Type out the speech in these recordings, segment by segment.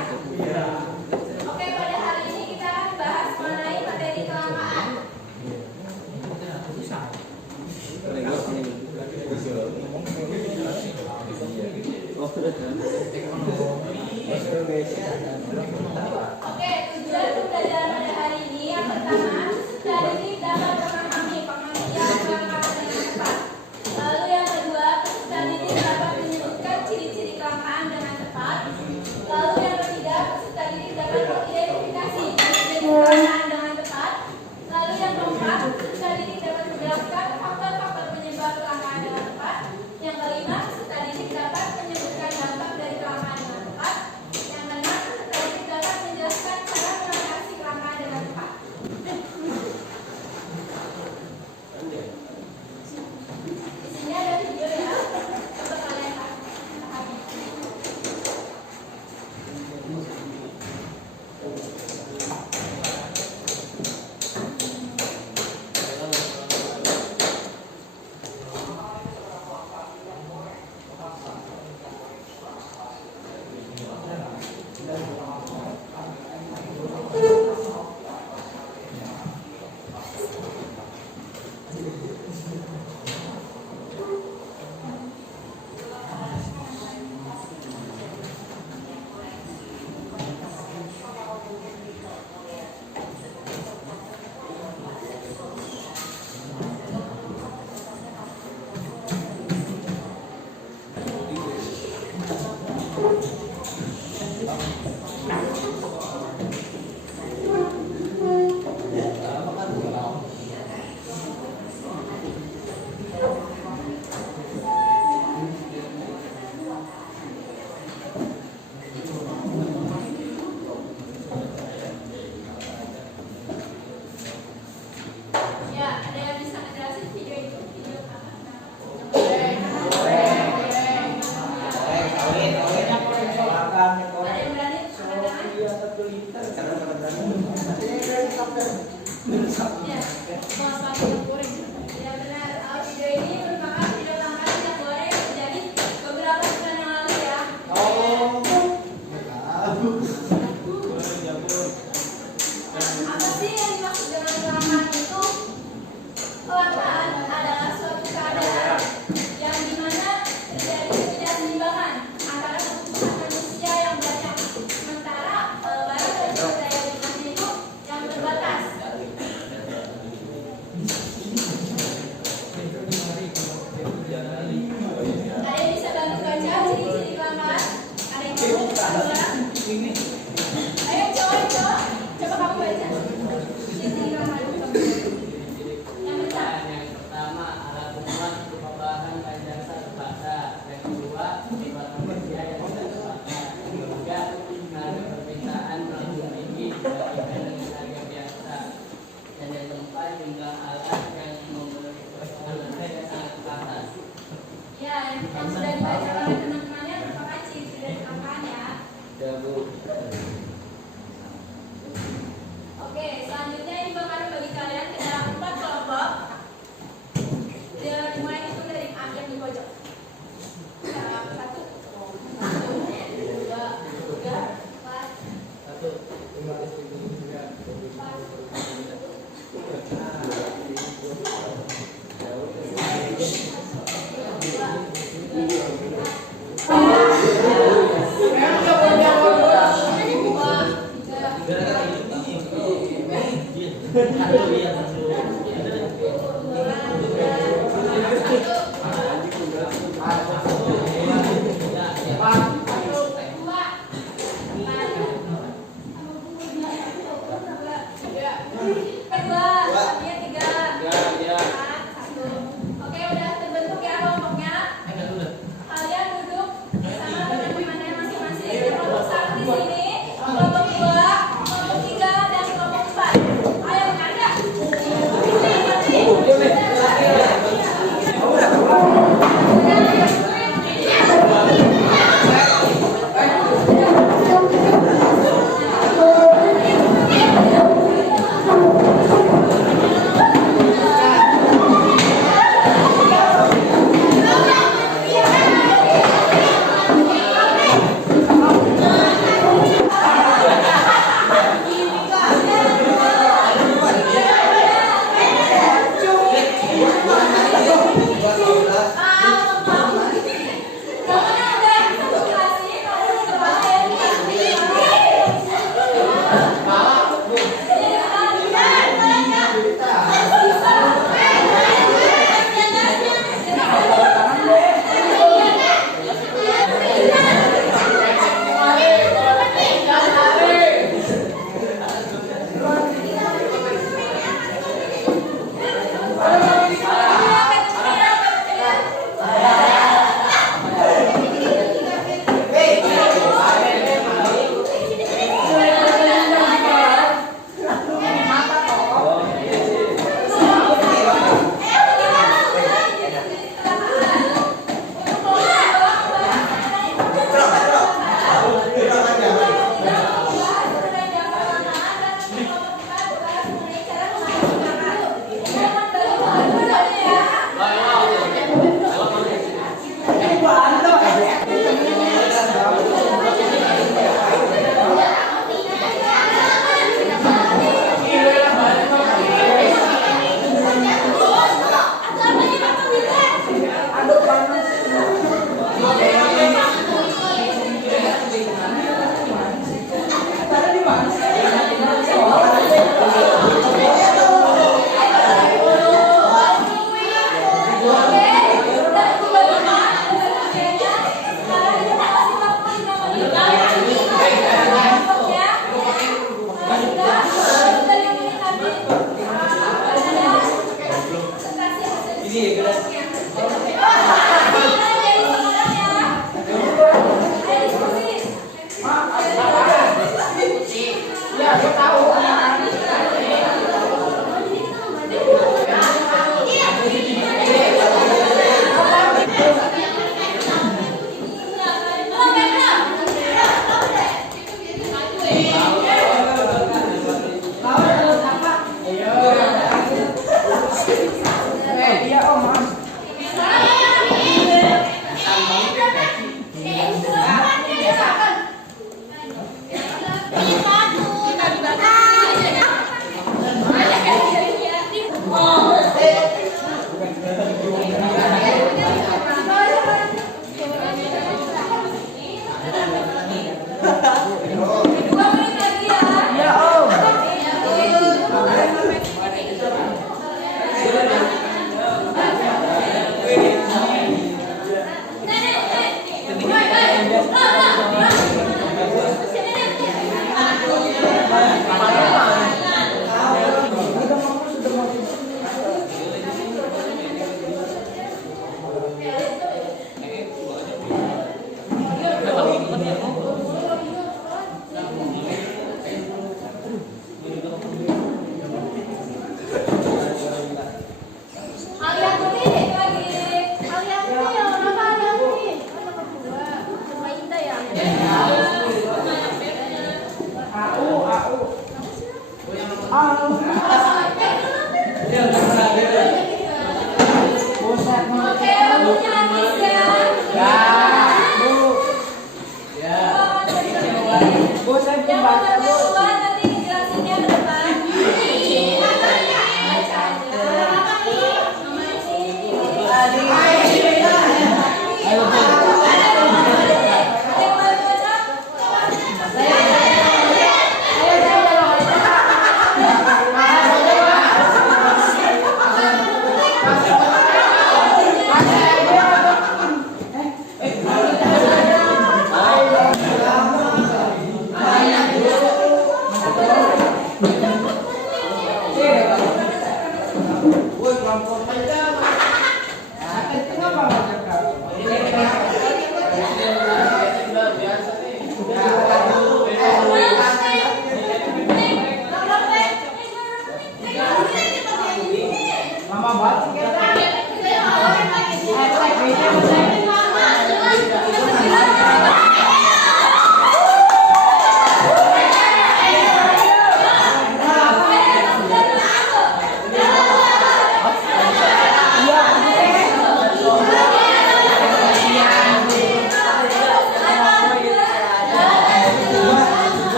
Oke, pada hari ini kita akan bahas mengenai materi kelangkaan. Oke, tujuan pembelajaran pada hari ini yang pertama, peserta didik dapat memahami pengertian kelangkaan dengan tepat. Lalu yang kedua, peserta didik dapat menyebutkan ciri-ciri kelangkaan dengan tepat. Lalu yang ketiga, peserta didik dapat mengidentifikasi ciri-ciri kelangkaan dengan tepat. Lalu yang keempat, peserta didik dapat menjelaskan faktor-faktor penyebab kelangkaan dengan tepat. Yang kelima, peserta didik dapat menyebutkan dampak dari kelangkaan dengan tepat. Yang keenam, peserta didik dapat menjelaskan cara mengatasi kelangkaan dengan tepat. Di sini ada video ya, coba kalian pahami. Ya, ada yang bisa ngejelasin video itu? Video apa? Ada yang berani angkat tangan? Ya, mau pakai goreng. Ya benar. Video ini merupakan video kelangkaan minyak goreng terjadi beberapa bulan yang lalu ya. Apa sih yang dimaksud dengan kelangkaan itu? Kelangkaan adalah suatu keadaan yang dimana terjadi ketidakseimbangan antara kebutuhan manusia yang banyak sementara barang dan juga daya belinya itu yang terbatas. Ada yang bisa bantu baca ciri-ciri kelangkaan? Ada yang mau? Satu orang? Ayo cowok, coba kamu baca ciri-ciri kelangkaan. Yang benar. Yang pertama, alat pembuat berupa bahan dan jasa terbatas. Yang kedua, sifat manusia yang tidak terbatas. Yang ketiga, harga permintaan terlalu tinggi dibandingkan dengan harga biasa. Dan yang keempat, jumlah alat yang memenuhi kebutuhan yang sangat terbatas. Ya, yang sudah dibaca oleh teman-temannya merupakan ciri-ciri dari kelangkaan ya. Ya, Bu.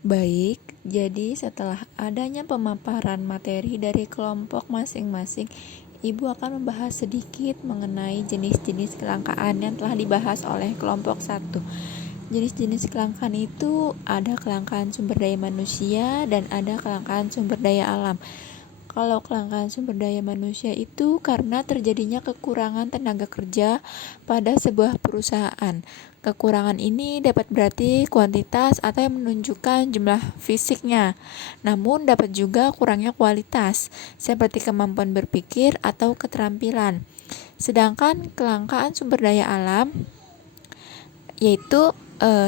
Baik, jadi setelah adanya pemaparan materi dari kelompok masing-masing, Ibu akan membahas sedikit mengenai jenis-jenis kelangkaan yang telah dibahas oleh kelompok 1. Jenis-jenis kelangkaan itu ada kelangkaan sumber daya manusia dan ada kelangkaan sumber daya alam. Kalau kelangkaan sumber daya manusia itu karena terjadinya kekurangan tenaga kerja pada sebuah perusahaan. Kekurangan ini dapat berarti kuantitas atau yang menunjukkan jumlah fisiknya, namun dapat juga kurangnya kualitas, seperti kemampuan berpikir atau keterampilan. Sedangkan kelangkaan sumber daya alam yaitu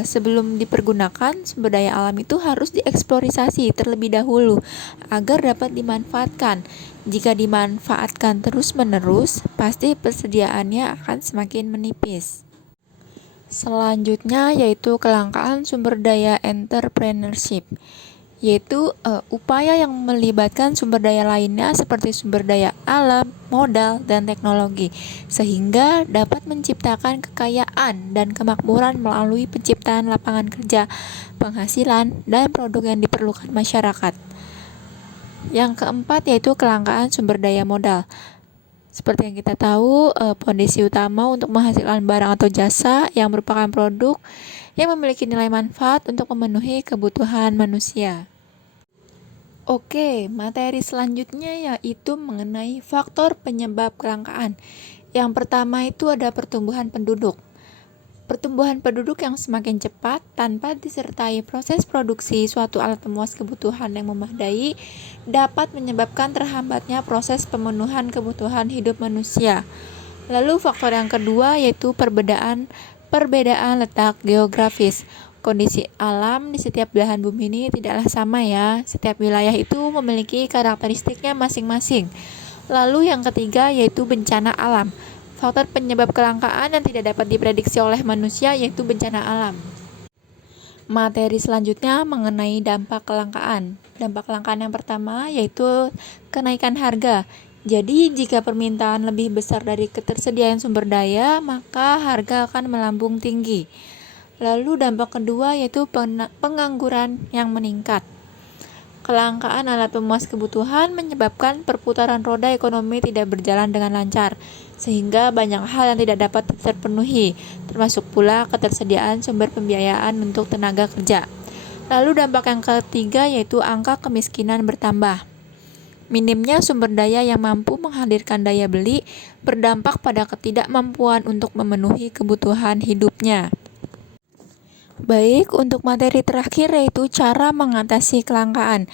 sebelum dipergunakan, sumber daya alam itu harus dieksplorasi terlebih dahulu agar dapat dimanfaatkan. Jika dimanfaatkan terus-menerus, pasti persediaannya akan semakin menipis. Selanjutnya yaitu kelangkaan sumber daya entrepreneurship, yaitu upaya yang melibatkan sumber daya lainnya seperti sumber daya alam, modal, dan teknologi, sehingga dapat menciptakan kekayaan dan kemakmuran melalui penciptaan lapangan kerja, penghasilan, dan produk yang diperlukan masyarakat. Yang keempat yaitu kelangkaan sumber daya modal. Seperti yang kita tahu, fondasi utama untuk menghasilkan barang atau jasa yang merupakan produk yang memiliki nilai manfaat untuk memenuhi kebutuhan manusia. Oke, materi selanjutnya yaitu mengenai faktor penyebab kelangkaan. Yang pertama itu ada pertumbuhan penduduk. Pertumbuhan penduduk yang semakin cepat tanpa disertai proses produksi suatu alat pemuas kebutuhan yang memadai dapat menyebabkan terhambatnya proses pemenuhan kebutuhan hidup manusia. Lalu faktor yang kedua yaitu perbedaan letak geografis. Kondisi alam di setiap belahan bumi ini tidaklah sama ya. Setiap wilayah itu memiliki karakteristiknya masing-masing. Lalu yang ketiga yaitu bencana alam. Faktor penyebab kelangkaan yang tidak dapat diprediksi oleh manusia yaitu bencana alam. Materi selanjutnya mengenai dampak kelangkaan. Dampak kelangkaan yang pertama yaitu kenaikan harga. Jadi jika permintaan lebih besar dari ketersediaan sumber daya, maka harga akan melambung tinggi. Lalu dampak kedua yaitu pengangguran yang meningkat. Kelangkaan alat pemuas kebutuhan menyebabkan perputaran roda ekonomi tidak berjalan dengan lancar, sehingga banyak hal yang tidak dapat terpenuhi, termasuk pula ketersediaan sumber pembiayaan untuk tenaga kerja. Lalu dampak yang ketiga yaitu angka kemiskinan bertambah. Minimnya sumber daya yang mampu menghadirkan daya beli berdampak pada ketidakmampuan untuk memenuhi kebutuhan hidupnya. Baik, untuk materi terakhir yaitu cara mengatasi kelangkaan.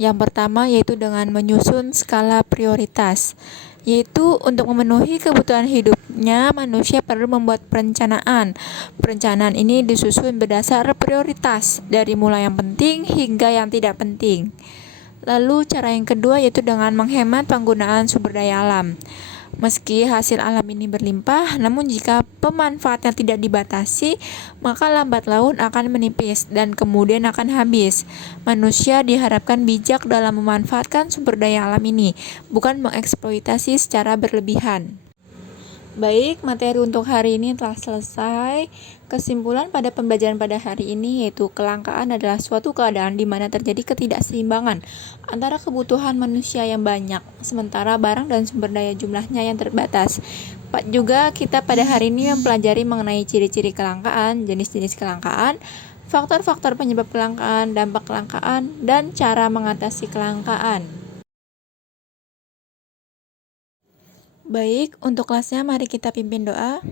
Yang pertama yaitu dengan menyusun skala prioritas. Yaitu untuk memenuhi kebutuhan hidupnya, manusia perlu membuat perencanaan. Perencanaan ini disusun berdasar prioritas, dari mulai yang penting hingga yang tidak penting. Lalu cara yang kedua yaitu dengan menghemat penggunaan sumber daya alam. Meski hasil alam ini berlimpah, namun jika pemanfaatnya tidak dibatasi, maka lambat laun akan menipis dan kemudian akan habis. Manusia diharapkan bijak dalam memanfaatkan sumber daya alam ini, bukan mengeksploitasi secara berlebihan. Baik, materi untuk hari ini telah selesai. Kesimpulan pada pembelajaran pada hari ini yaitu kelangkaan adalah suatu keadaan di mana terjadi ketidakseimbangan antara kebutuhan manusia yang banyak, sementara barang dan sumber daya jumlahnya yang terbatas. Juga kita pada hari ini mempelajari mengenai ciri-ciri kelangkaan, jenis-jenis kelangkaan, faktor-faktor penyebab kelangkaan, dampak kelangkaan, dan cara mengatasi kelangkaan. Baik, untuk kelasnya mari kita pimpin doa.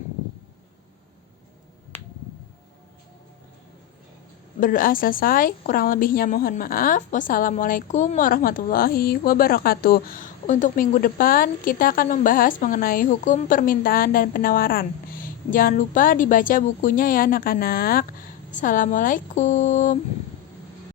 Berdoa selesai, kurang lebihnya mohon maaf. Wassalamualaikum warahmatullahi wabarakatuh. Untuk minggu depan kita akan membahas mengenai hukum permintaan dan penawaran. Jangan lupa dibaca bukunya ya anak-anak. Assalamualaikum.